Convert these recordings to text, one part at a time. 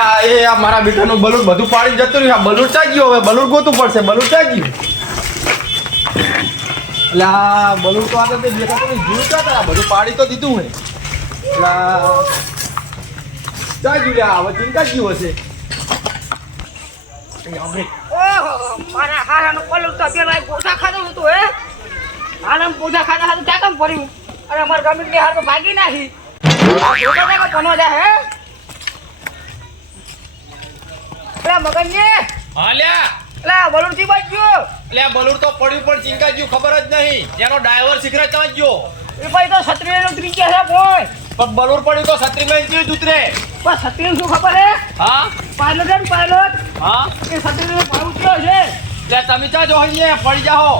અલ્યા એ આ મારા બેટાનું બલૂન બધું પાડી જતું રહ્યું. આ બલૂન ચા ગયો? હવે બલૂન ગોતું પડશે. બલૂન ચા ગયું? અલ્યા બલૂન તો આગળ તે બેટા તો જીવ ચા તારા બધું પાડી તો દીધું હે. અલ્યા ચા ગયું લ્યા. હવે ચિંતા ગયું હશે. ઓહો મારા હારાનો પલું તો પેલા પોતા ખાધું હતું હે હારામ પોતા ખાધા હતું ક્યાં કામ પડ્યું અરે અમાર ગમી હાર તો ભાગી નાખી આ પોતા કા બનો જા હે પેલા મગનજી હાલ્યા પેલા બલુર થી બચ્યો અલ્યા બલૂન તો પડ્યું પણ ચિંતા ગયું ખબર જ નહીં. એનો ડ્રાઈવર શીખરે ચાં ગયો. એ ભાઈ તો છત્રી નો ત્રીજે છે બોય પણ બલૂન પડ્યું તો છત્રીમાં કેવી ઉતરે? બસ છત્રી શું ખબર હે હા પાયલોટ હે ને પાયલોટ હા એ છત્રી નો ભાવ કયો છે એટલે તમે ચા જો અહીંયા પડી જાઓ.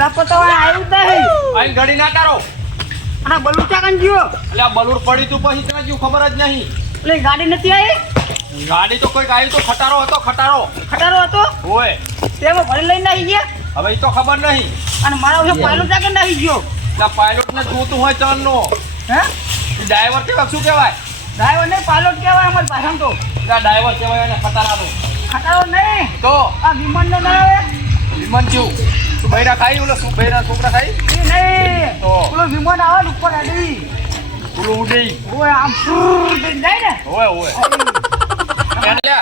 રાપો તો આવ્યું જ નહીં અહીં ઘડી ના કરો. અને બલુર ચા કન ગયો એટલે આ બલૂન પડી તું પછી ત્યાં ગયું ખબર જ નહીં. એટલે ગાડી નથી આવી ગાડી તો કોઈક આવ્યું તો ખટારો હતો. ખટારો ખટારો હતો હોય તેમાં ભરી લઈને આવી ગયા હવે એ તો ખબર નહીં. અને મારા પાસે પાયલોટ ચા કન આવી ગયો એટલે પાયલોટ ને જોતું હોય ચણ નો હે ડ્રાઈવર કેવા શું કહેવાય? ડ્રાઈવર ને પાયલોટ કહેવાય અમારી ભાષામાં તો ડ્રાઈવર કહેવાય અને ખટારાનો ખટારો નહીં તો આ વિમાનનો ના આવે વિમાન કેવું? તું બૈરા ખાઈ? ઓલો શું બૈરા છોકરા ખાઈ? એ નહીં તો? પેલો વિમાન આવે ને ઉપર હેડી ઓલું ઉડી ઓય આમ ફૂર દઈને જાય ને હોય હોય એટલે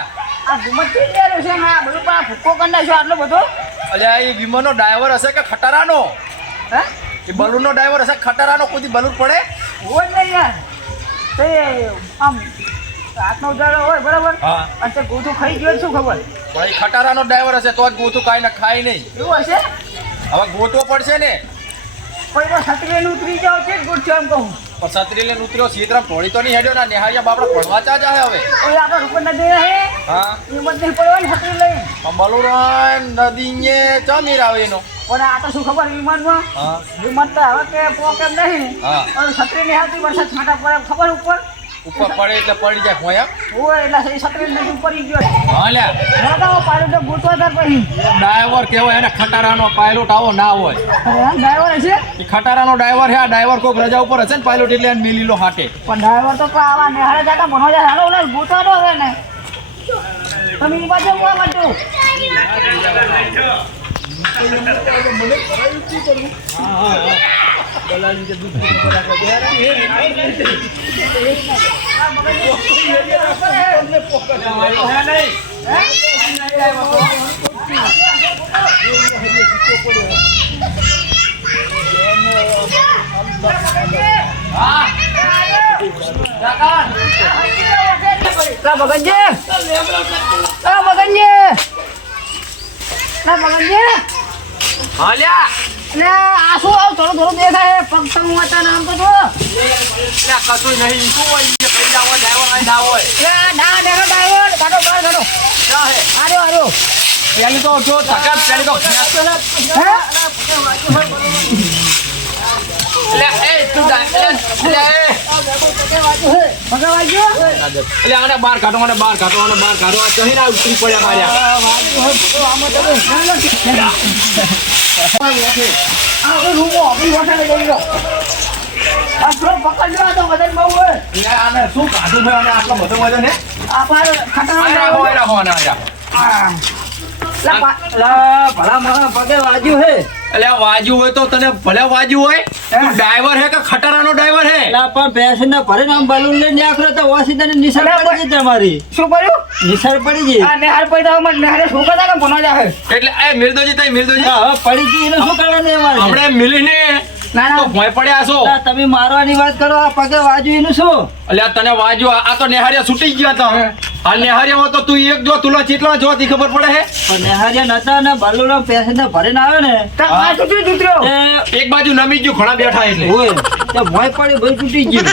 આ વિમાન થી લેરો છે ને આ બધું પણ ભૂકો કરી નાખ્યો આટલો બધો અલ્યા એ વિમાનનો ડ્રાઈવર હશે કે ખટારાનો? હે એ બલૂનનો ડ્રાઈવર હશે ખટારાનો? કોઈ બલૂન પડે? હોય નહીં યાર તે આમ રાતનો ઉજાળો હોય બરાબર હા અને તે ગોથું ખાઈ ગયો શું ખબર પણ એ ખટારાનો ડ્રાઈવર હશે તો જ ગોતું કાંઈ ને ખાય નહીં. એવું હશે હવે ગોતવો પડશે ને. કોઈ તો છત્રીને ઉતરી જાવ છે જ ગોઠ્યો એમ કહું પણ છત્રી લઈને ઉતર્યો સીધરામ થોડી તો નહીં હેડ્યો ના નેહાળિયા બાપડા ભણવા ચા જાય હવે. ઓય આપણા રૂપરના દે હે હા વિમાન નહીં પડ્યો ને છત્રી લઈને બલુરાન નદી ચમીર આવે એનો. પણ આ તો શું ખબર વિમાનમાં હા વિમાન તો હવે કે પોકેમ નહીં હા અને છત્રી ની હાથી વરસાદ છાંટા પડે ખબર ઉપર ઉપર પડે એટલે પડી જાય ભોયા. હોય એટલે એ છત્રી નદી પડી ગયો હા લ્યા નહોતા પાયલોટ ગોતવા હતા પછી ડ્રાઈવર કહેવાય એને ખટારાનો પાયલોટ આવો ના હોય. અરે હા ડ્રાઈવર હશે એ ખટારાનો ડ્રાઈવર છે. આ ડ્રાઈવર કોઈક રજા ઉપર હશે ને પાયલોટ એટલે એને મિલી લો હાટે. પણ ડ્રાઈવર તો કોઈ આવા નેહાળે જતા ભણવા જાય હાલો ઓલા ગોતવા તો હવે ને તમે એ બાજુ હું આ બાજુ હા લ્યા અને આ શું આવું થોડું થોડું દેખાય પગ પગ વાંચા નામ તો જો કશું નહીં. શું હોય એ પૈ ના હોય ડ્રાઈવર અહીં ના હોય. ના દેખો ડ્રાઈવર કાઢો બહાર કાઢો ક્યાં હે? આર્યો આર્યો પેલી તો જો ધક્કા પેલી તો એ તું આને બહાર કાઢો આને બહાર કાઢો આને બહાર કાઢો. આ ચહીને ઉતરી પડ્યા માર્યા. આને શું કાઢું છે? આને આટલો બધો વજન હે? એટલે વાજુ હોય તો તને ભલે વાજુ હોય. તું ડ્રાઈવર હે કે ખટારાનો ડ્રાઈવર હે? પણ પેસેન્જર ભરે ને બલૂન લઈને આખરો તો વાસી તને નિશાળ પડી ગઈ તમારી શું કર્યું નિશાળ પડી ગઈ આ નેહાર પૈદા અમાર નેહારે શું કરતા કે ભણવા જાય એટલે એ મિર્દોજી તઈ મિર્દોજી હવે પડી ગઈ એને શું કરવાનું અમારે આપણે મિલીને ના તો ભોય પડ્યા છો. તમે મારવાની વાત કરો આ પગે વાજુ એનું શું એટલે તને વાજુ આ તો નેહારિયા છૂટી ગયા તા. હાલ નેહારિયામાં તો તું એક જો તુલા ચીટલા જો તી ખબર પડે હે. પણ નેહારિયા નતા ને બલૂન પેસેન્જર ભરીને આવે ને આ તો તું ઉતર્યો એ એક બાજુ નમી ગયું ઘણા બેઠા એટલે હોય તે ભોય પડી ભાઈ તૂટી ગયું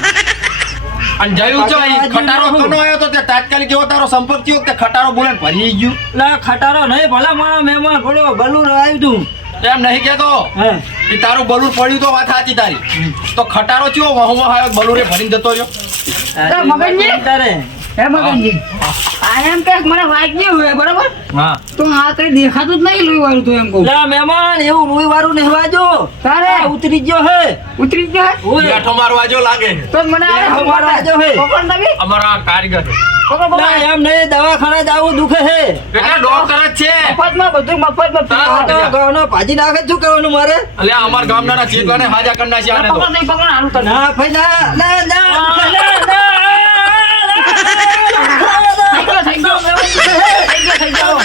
અને જયું જો ઈ ખટારો કનો આવ્યો તો તે તાત્કાલિક એવો તારો સંપર્ક થયો કે ખટારો બોલે ભરી ગયું. લા ખટારો નહીં ભલા મારા મહેમાન બોલો બલૂન આવ્યું તું એમ નહીં કેતો હે એ તારું બલૂન પડ્યું તો વાત સાચી તારી. તો ખટારો ચિયો વહુમાં આવ્યો બલૂને ભરીને જતો રહ્યો. મગનજી તારે હે મગનજી આ એમ કે મને વાગ્યું હોય બરાબર હા તો આ કઈ દેખાતું જ નહીં લોહી વાળું તો એમ કહું લા મહેમાન એવું લોહી વાળું નહીં વાજો તારે આ ઉતરી ગયો હે ઉતરી ગયા ઓય બેઠો મારવા જો લાગે તો મને બેઠો મારવા જો હે. પકડ તમે અમારા કારીગર પકડ લા પકડ એમ નહીં દવાખાને જાવું દુખે હે કેટલા ડોક્ટર જ છે મફતમાં બધું મફતમાં આ તો ગાવનો ભાજી નાખે શું કરવાનું મારે એટલે અમાર ગામના ચેતવાને હાજા કરી નાખ્યા આને તો પકડ નહીં પકડ આનું તને ના ભાઈ ના થઈ ગયો થઈ ગયો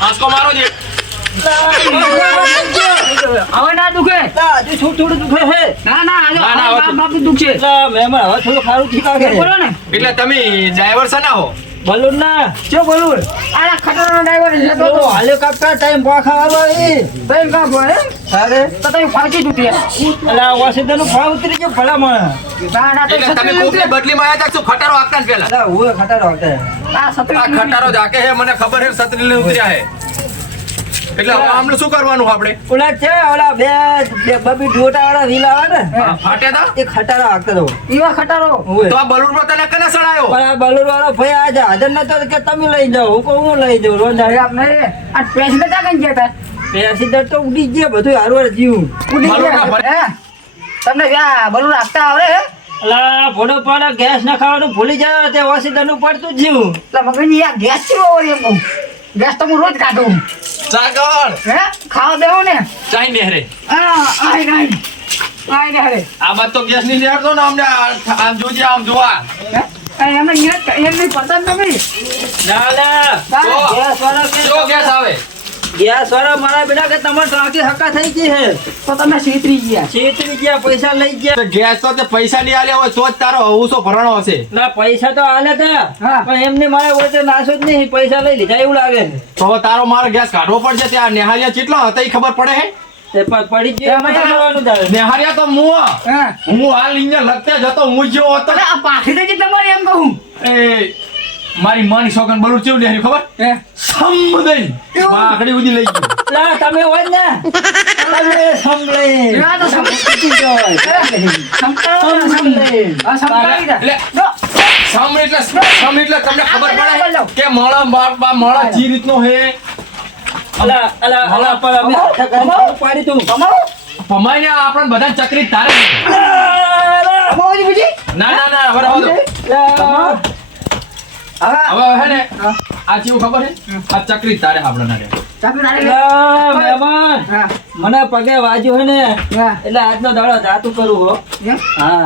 આંસકો મારો છે હવે ના દુખે હજુ થોડું દુખે હે ના ના આજે ના, ના, હવે બાપુ દુખશે લા મહેમાન હવે થોડું ખારું ઠીક લાગે બોલો ને એટલે તમે ડ્રાઈવર છે ના હો બલૂન ના શું બોલું આ ખતરનો ડ્રાઈવર છે તો તો હેલિકોપ્ટર ટાઈમ પાખા આવે ભાઈ કા બોલે તારે તો તમે ફાંકી તૂટ્યા અલા વસીદાનું ભાવ ઉતરી ગયો ભલામણ ના ના તો એટલે તમે સત્રી કોકની બદલીમાં આયા તા શું ખટારો હાંકતા ને પેલા અલા હું ખટારો આવતા આ સત્રી આ ખટારો જાકે હે મને ખબર હે સત્રી લઈને ઉતર્યા હે એટલે હવે આમનું શું કરવાનું આપણે ઓલા છે ઓલા બે બબી ઢોટા વાળા વીલા આવે ને આ ફાટ્યા તા એ ખટારો હાંકતા દો ઈવા ખટારો તો આ બલૂન માં તને કને સડાયો પણ આ બલૂર વાળો ભાઈ આજે હાજર નતો કે તમે લઈ જાઓ હું કહું હું લઈ જાઉં રોજ અરે આપને આ પેસને તા કઈ ગયા તા પેસીદર તો ઉડી ગયા બધું હારવાર જીવ ઉડી બલૂન ના ગયા ભરે. હે તમને ત્યાં બલૂન રાખતા આવડે હે અલા ભોડો પાડા ગેસ ના ખાવાનું ભૂલી જાય તે વસીદાનું પડતું જ જીવ એટલે મગનજી આ ગેસ છે ઓર એમ કહું ગેસ તો હું રોજ કાઢું સાગર હે ખાવા દેવો ને ચાઈ ને રે આઈ ને હરે આ બાદ તો ગેસ ની લેડતો ને અમને આમ જોજે આમ જોવા એમને એમને પતા તમે ના ના તો ગેસ વાળા જો ગેસ આવે ગેસ વાળા મારા બેટા કે તમારે ટાંકી હક્કા થઈ ગઈ છે તો તમે સીતરી ગયા છેતરી ગયા પૈસા લઈ ગયા તો ગેસ તો તે પૈસા નહીં આલ્યા હોય તો જ તારો હવસો ભરણો હશે ના પૈસા તો આલે તા હા. પણ એમને મારે હોય તો નાશો જ નહીં પૈસા લઈ લીધા એવું લાગે છે તો હવે તારો મારો ગેસ કાઢવો પડશે ત્યાં નેહારિયા કેટલા હતા એ ખબર પડે હે તે પડી જ એમાં એમાં કરવાનું તારે નેહારિયા તો મુઆ હા હું હાલ અહીંયા લગતે જતો હું જેવો હતો અરે આ પાખી દેજી તમારે એમ કહું એ મારી માની સોગન બલુર કેવું નેહારી ખબર હે સમદઈ બાકડી ઉડી લઈ ગયો લા તમે હોય ને તમે સંભળે ના તો સંભળી જાય સંપળાવી આ સંપળાવી દે એટલે સમ એટલે તમને ખબર પડે કે મોળા બાપા મોળા જી રીતનો હે અલા અલા અલા પર અમે હાથા કરીને પાડી તું પમાઈને આપણને બધા ચકરી તારે અમારી બીજી ના ના ના હવે રહો દો. હવે હે ને આ જેવું ખબર હે આ ચકરી તારે આપણને રે ચાપી નાખી અલા મહેમાન હા મને પગે વાજ્યું હે ને હા એટલે આજનો દાડો જાતું કરું હો એમ હા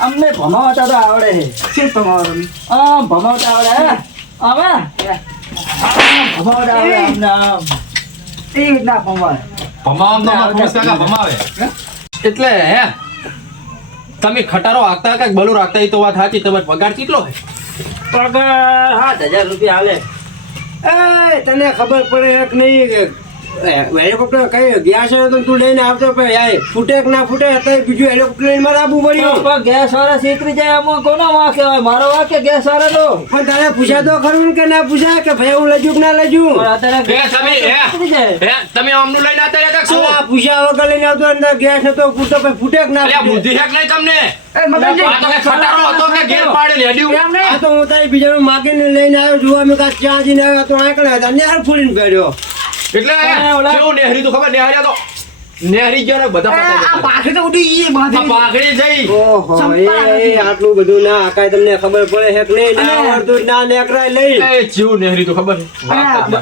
અમને ભમાવતા તો આવડે છે શું તમારો ભમાવતા આવડે હે હવે ભમાવતા આવડે અમને આમ. એ રીતના પમાર ભમાવ તો અમારા પુરુષ કાકા ભમાવે એટલે હે તમે ખટારો હાંકતા કે બલુર હાંકતા એ તો વાત સાચી તમારો પગાર કેટલો હે પગાર 7,000 રૂપિયા હાલે એ તને ખબર પડે કે નહીં કે હેલિકોપ્ટર કઈ ગયા છે તો તું લઈને આવતો પણ યાર ફૂટે કે ના ફૂટે અત્યારે બીજું હેલિકોપ્ટર લઈને મારે આવવું પડ્યું પણ ગેસ વાળા છેતરી જાય એમાં કોનો વાંક કહેવાય મારો વાંક કે ગેસ વાળા તો પણ તારે પૂછ્યા તો ખરું કે ના પૂછાય કે ભાઈ હું લજુ કે ના લજુ પણ અત્યારે એ તમે છેતરી જાય. હે તમે આમનું લઈને આવતા રહ્યા તા શું આ પૂછ્યા વગર લઈને આવતો અંદર ગેસ નતો પૂછતો પછી ફૂટે કે ના અલ્યા ફૂટે? બુદ્ધિ હેક નહીં તમને એ મગનજી આ તો કે ખટારો હતો કે ઘેર પાડે લેડ્યું એમ નહીં આ તો હું તારી બીજાનું માગીને લઈને આવ્યો જોવા મેં કાં ચા જીને આવ્યો તો આંકડા હતા નેહાર ફૂલીને બેઠ્યો એટલે ઓલા- કેવું નેહરી તો ખબર નેહરિયા તો નેહરી ગયા ને બધા આ પતા પાખી તો ઉડી ગઈ આ બાંધી પાઘડી જઈ ઓહો સંપલ એ આટલું બધું ના આકાય તમને ખબર પડે છે કે નહીં ના આવડતું ના નેકરાય લઈ એ જીવ નેહરી તો ખબર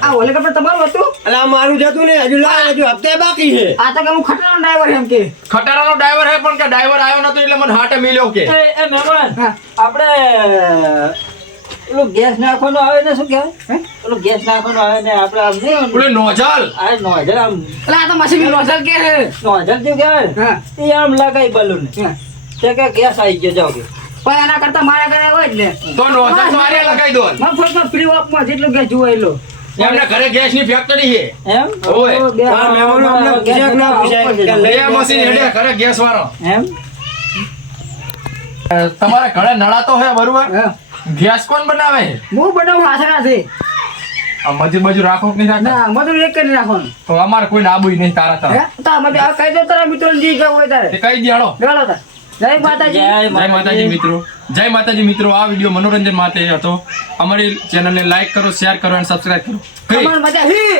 આ ઓલિકોપ્ટર તમારું હતું અલા આ મારું જતું ને હજુ લા હજુ હપ્તે બાકી છે આ તો કે હું ખતરાનો ડ્રાઈવર એમ કે ખટારાનો ડ્રાઈવર હે પણ કે ડ્રાઈવર આવ્યો નતો એટલે મને હાટે મિલ્યો કે એ મહેમાન હા. આપણે પેલું ગેસ નાખવાનું આવે ને શું કહેવાય પેલું ગેસ નાખવાનું આવે ને આપણે આમ નહીં પેલી નોઝલ આ નોઝલ આમ એટલે આ તો મશીન લોસલ કે છે નોઝલ જે કહેવાય હા ને, એ આમ લગાઈ બલૂન હા. તે કે ગેસ આવી ગયો જાઓ કે પણ એના કરતા મારા ઘરે હોય જ ને તો નોઝલ તો આરે લગાઈ દો મફતમાં ફ્રી ઓફમાં જેટલું ગેસ જોવે એટલું એમને ઘરે ગેસની ફેક્ટરી છે એમ ઓય. તો બે હા, મહેમાનો અમને પૂછ્યા કે ના પૂછ્યા કે બે લઈ મશીન હેડે ઘરે ગેસ વાળો એમ તમારે ઘરે નળાતો હે બરોબર હા ગેસ કોણ બનાવે હું બનાવું આશરા છે આ મજૂર મજૂર રાખો કે નહીં રાખતા ના મધુર એક કરી નાખવાનું તો અમારે કોઈ આબુ નહીં તારા હે તારા તો આ મને આ કહી દો તારા મિત્રો જી ગયો હોય તારે તે કઈ દેડો ગયો તા જય માતાજી જય માતાજી મિત્રો. જય માતાજી મિત્રો. આ વિડીયો મનોરંજન માટે હતો. અમારી ચેનલને લાઈક કરો, શેર કરો અને સબસ્ક્રાઇબ કરો. તમારી મજા હી